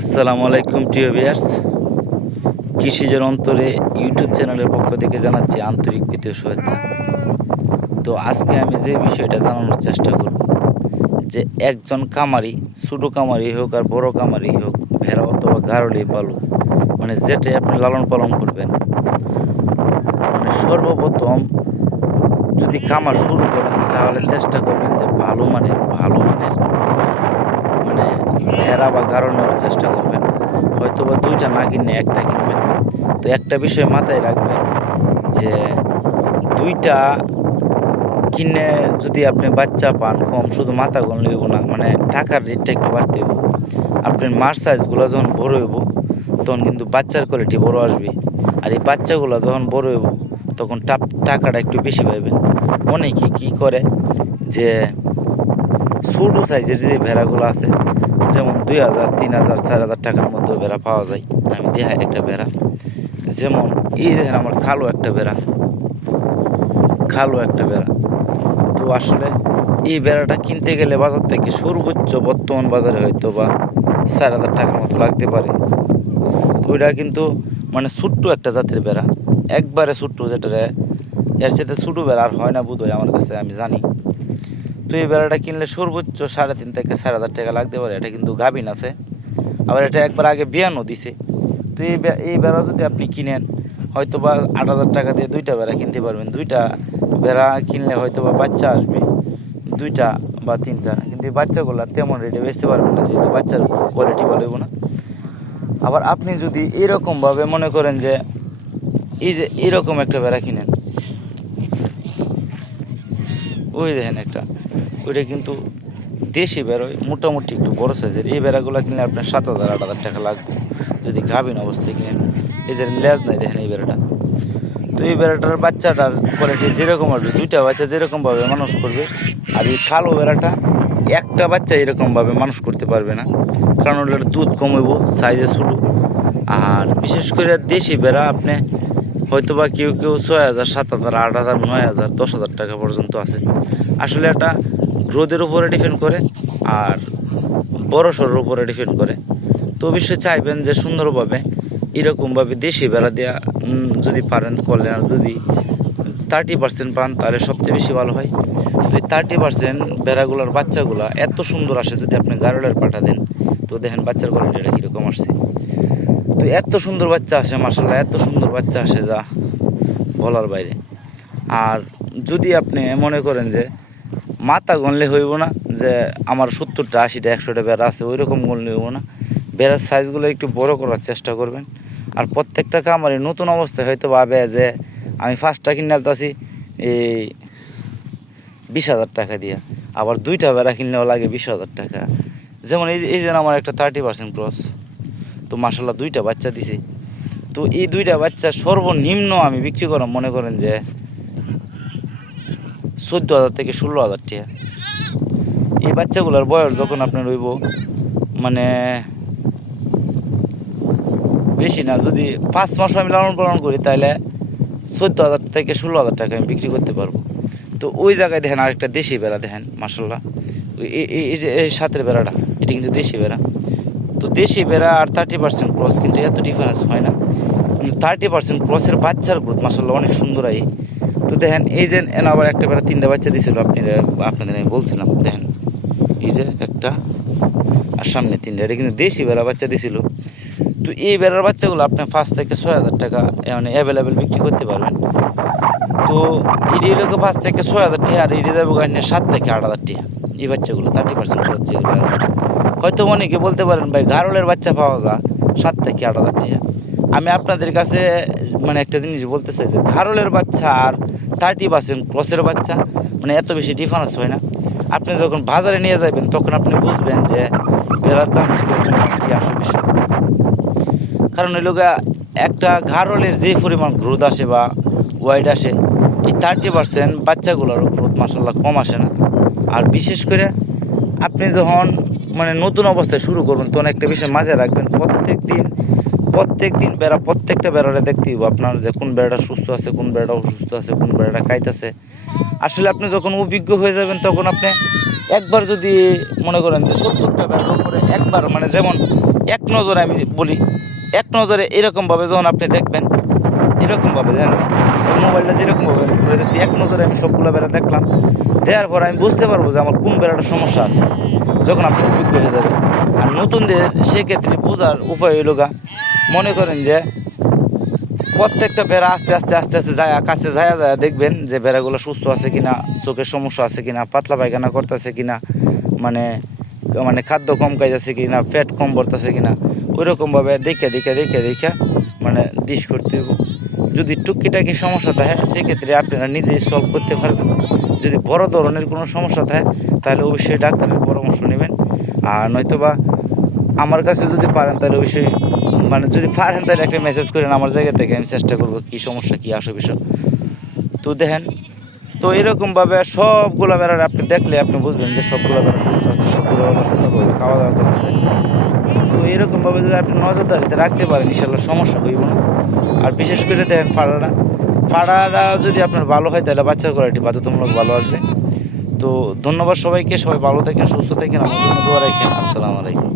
আসসালামু আলাইকুম, প্রিয় ভিয়ার্স কৃষিজের অন্তরে ইউটিউব চ্যানেলের পক্ষ থেকে জানাচ্ছি আন্তরিক প্রীতীয় শুভেচ্ছা। তো আজকে আমি যে বিষয়টা জানানোর চেষ্টা করব, যে একজন কামারি, ছোটো কামারি হোক আর বড় কামারি হোক, ভেড়া অথবা গারলি পালু মানে যেটাই আপনি লালন পালন করবেন মানে সর্বপ্রথম যদি কামার শুরু করেন, তাহলে চেষ্টা করবেন যে ভালো মানের ভালো মানের মানে ভেড়া বা গাঢ় নেওয়ার চেষ্টা করবেন। হয়তো বা দুইটা না কিনে একটা কিনবেন। তো একটা বিষয় মাথায় রাখবেন যে দুইটা কিনে যদি আপনি বাচ্চা পান কম, শুধু মাথা গন লইব না মানে টাকার রেটটা একটু বাড়তে হইব। আপনার মার সাইজগুলো যখন বড় হইব, তখন কিন্তু বাচ্চার কোয়ালিটি বড় আসবে। আর এই বাচ্চাগুলো যখন বড় হইব, তখন টাকাটা একটু বেশি পাইবেন। অনেকে কি করে যে ছোট সাইজের যে ভেড়াগুলো আছে যেমন দুই হাজার, তিন হাজার, চার হাজার টাকার মধ্যে বেড়া পাওয়া যায়। আমি দেখাই একটা বেড়া। যেমন এই দেখেন আমার কালো একটা বেড়া। কালো একটা বেড়া। তো আসলে এই বেড়াটা কিনতে গেলে বাজার থেকে সর্বোচ্চ বর্তমান বাজারে হয়তো বা চার হাজার টাকার মতো লাগতে পারে। তো ওইটা কিন্তু মানে ছোট্ট একটা জাতের বেড়া। একবারে ছোট্ট যেটা এর সাথে ছোটো বেড়া আর হয় না বোধ হয় আমার কাছে, আমি জানি। তো এই বেড়াটা কিনলে সর্বোচ্চ সাড়ে তিন থেকে সাড়ে হাজার টাকা লাগতে পারে, এটা কিন্তু গাভিন আছে। আবার এটা একবার আগে বিয়ানও দিছে। তো এই এই বেড়া যদি আপনি কিনেন হয়তো বা আট হাজার টাকা দিয়ে দুইটা বেড়া কিনতে পারবেন। দুইটা বেড়া কিনলে হয়তো বা বাচ্চা আসবে, দুইটা বা তিনটা। কিন্তু এই বাচ্চাগুলো তেমন রেটে বেচতে পারবেন না, যেহেতু বাচ্চার কোয়ালিটি ভালো হইব না। আবার আপনি যদি এরকমভাবে মনে করেন যে, এই যে এরকম একটা বেড়া কিনেন, ওই দেখেন একটা। ওইটা কিন্তু দেশি বেরোয়, মোটামুটি একটু বড় সাইজের এই বেড়াগুলো কিনলে আপনার সাত হাজার, আট হাজার টাকা লাগবে। যদি গাভিন অবস্থায় কিনেন, এই যে লেজ নাই দেখেন এই বেড়াটা। তো এই বেড়াটার বাচ্চাটার কোয়ালিটি যেরকম আসবে দুইটা বাচ্চা যেরকমভাবে মানুষ করবে, আর এই কালো বেড়াটা একটা বাচ্চা এরকমভাবে মানুষ করতে পারবে না। কারণ ওটার দুধ কমইব সাইজে ছোটো। আর বিশেষ করে দেশি বেড়া আপনি হয়তো বা কেউ কেউ ছয় হাজার, সাত হাজার, আট হাজার, নয় হাজার, দশ হাজার টাকা পর্যন্ত আছে। আসলে এটা গ্রোথের উপরে ডিপেন্ড করে আর বড় সড়োর উপরে ডিপেন্ড করে। তো অবশ্যই চাইবেন যে সুন্দরভাবে, এরকমভাবে দেশি বেড়া দেওয়া যদি পারেন করলেন আর যদি থার্টি পার্সেন্ট পান, তাহলে সবচেয়ে বেশি ভালো হয়। তো এই থার্টি পার্সেন্ট বেড়াগুলোর বাচ্চাগুলো এত সুন্দর আসে, যদি আপনি গারলের পাঠা দেন, তো দেখেন বাচ্চার কোয়ালিটিটা কীরকম আসছে। তো এত সুন্দর বাচ্চা আসে মাসাল্লাহ এত সুন্দর বাচ্চা আসে যা বলার বাইরে। আর যদি আপনি মনে করেন যে মাথা গনলে হইব না, যে আমার সত্তরটা, আশিটা, একশোটা বেড়া আছে ওই রকম গনলে হইব না। বেড়ার সাইজগুলো একটু বড় করার চেষ্টা করবেন। আর প্রত্যেকটা কামারে নতুন অবস্থায় হয়তো ভাবে যে আমি ফার্স্টটা কিনে আলতাছি এই বিশ হাজার টাকা দিয়া। আবার দুইটা বেড়া কিনলেও লাগে বিশ হাজার টাকা। যেমন এই যেন আমার একটা থার্টি পার্সেন্ট ক্রস তো মাসাল্লাহ দুইটা বাচ্চা দিছে। তো এই দুইটা বাচ্চা সর্বনিম্ন আমি বিক্রি করাম মনে করেন যে চোদ্দ হাজার থেকে ষোলো হাজার টাকা। এই বাচ্চাগুলোর বয়স যখন আপনার রইব মানে বেশি না, যদি পাঁচ মাস আমি লালন পালন করি, তাহলে চোদ্দ হাজার থেকে ষোলো হাজার টাকা আমি বিক্রি করতে পারব। তো ওই জায়গায় দেখেন আরেকটা দেশি বেড়া দেখেন মাসাল্লাহ এই যে, এই সাতের বেড়াটা, এটা কিন্তু দেশি বেড়া। তো দেশি বেড়া আর থার্টি পার্সেন্ট ক্রস কিন্তু এত ডিফারেন্স হয় না। থার্টি পার্সেন্ট ক্রসের বাচ্চার গ্রোথ মাসাল্লাহ অনেক সুন্দর আই তো দেখেন, এই যে এন আবার একটা বেড়া তিনটা বাচ্চা দিয়েছিল আপনি আপনাদের আমি বলছিলাম, দেখেন, এই যে একটা আর সামনে তিনটা, এটা কিন্তু দেশি বেড়া বাচ্চা দিয়েছিল তো এই বেড়ার বাচ্চাগুলো আপনি পাঁচ থেকে ছয় হাজার টাকা মানে অ্যাভেলেবেল বিক্রি করতে পারবেন। তো ইডি লোকে পাঁচ থেকে ছয় হাজার টাকা, আর ইডি যাবে গাড়ি সাত থেকে আট হাজার টাকা। এই বাচ্চাগুলো থার্টি পার্সেন্ট যেগুলো হয়তো অনেকে বলতে পারেন, ভাই, গারলের বাচ্চা পাওয়া যায় সাত থেকে আট হাজার টাকা। আমি আপনাদের কাছে মানে একটা জিনিস বলতে চাই যে, গারলের বাচ্চা আর থার্টি পার্সেন্ট ক্রসের বাচ্চা মানে এত বেশি ডিফারেন্স হয় না। আপনি যখন বাজারে নিয়ে যাবেন, তখন আপনি বুঝবেন যে ভেড়ার দাম কারণ এই লোকা একটা ঘাড়লের যে পরিমাণ গ্রোথ আসে বা ওয়াইড আসে, এই থার্টি পার্সেন্ট বাচ্চাগুলোর গ্রোথ মাসাল্লাহ কম আসে না। আর বিশেষ করে আপনি যখন মানে নতুন অবস্থায় শুরু করবেন, তখন একটা বিষয় মাঝে রাখবেন প্রত্যেক দিন প্রত্যেক দিন বেড়া, প্রত্যেকটা বেড়াটা দেখতে হইব। আপনার যে কোন বেড়াটা সুস্থ আছে, কোন বেড়াটা অসুস্থ আছে, কোন বেড়াটা খাইতেছে আসলে আপনি যখন অভিজ্ঞ হয়ে যাবেন, তখন আপনি একবার যদি মনে করেন যে সত্তরটা বেড়ার উপরে একবার মানে যেমন এক নজরে আমি বলি, এক নজরে এরকমভাবে যখন আপনি দেখবেন এরকমভাবে জানেন মোবাইলটা যেরকমভাবে ঘুরে দিচ্ছি এক নজরে আমি সবগুলো বেড়া দেখলাম। দেওয়ার পর আমি বুঝতে পারব যে আমার কোন বেড়াটা সমস্যা আছে, যখন আপনি অভিজ্ঞ হয়ে যাবেন। আর নতুনদের সেক্ষেত্রে বোঝার উপায় হইল গা, মনে করেন যে প্রত্যেকটা ভেড়া আস্তে আস্তে আস্তে আস্তে যায় কাছে যায় যায়, দেখবেন যে ভেড়াগুলো সুস্থ আছে কিনা চোখের সমস্যা আছে কিনা, পাতলা পায়খানা করতেছে কিনা মানে মানে খাদ্য কম খাইতেছে কিনা পেট কম পড়তেছে কিনা ওই রকমভাবে দেখে দেখে দেখে দেখে মানে ডিশ করতে যদি টুকিটাকি সমস্যা থাকে, সেক্ষেত্রে আপনারা নিজেই সলভ করতে পারবেন। যদি বড় ধরনের কোনো সমস্যা থাকে, তাহলে অবশ্যই ডাক্তারের পরামর্শ নেবেন। আর নয়তোবা আমার কাছে যদি পারেন, তাহলে অবশ্যই মানে যদি পারেন, তাহলে একটা মেসেজ করেন আমার জায়গা থেকে, আমি চেষ্টা করব কী সমস্যা, কী আসো বিষয়। তো দেখেন, তো এরকমভাবে সবগুলো বেড়ার আপনি দেখলে আপনি বুঝবেন যে সবগুলো বেড়া সুস্থ আছে, সবগুলো বেড়া সুন্দরভাবে খাওয়া দাওয়া করতেছে। তো এরকমভাবে যদি আপনি নজরদারিতে রাখতে পারেন, ইনশাল্লাহ সমস্যা হইব না। আর বিশেষ করে দেখেন ফাড়াটা ফাড়াটা যদি আপনার ভালো হয়, তাহলে বাচ্চার কোয়ালিটি বাধ্যতামূলক ভালো আসবে। তো ধন্যবাদ সবাইকে, সবাই ভালো থাকেন, সুস্থ থাকেন, আমার জন্য দোয়া রাখেন। আসসালামু আলাইকুম।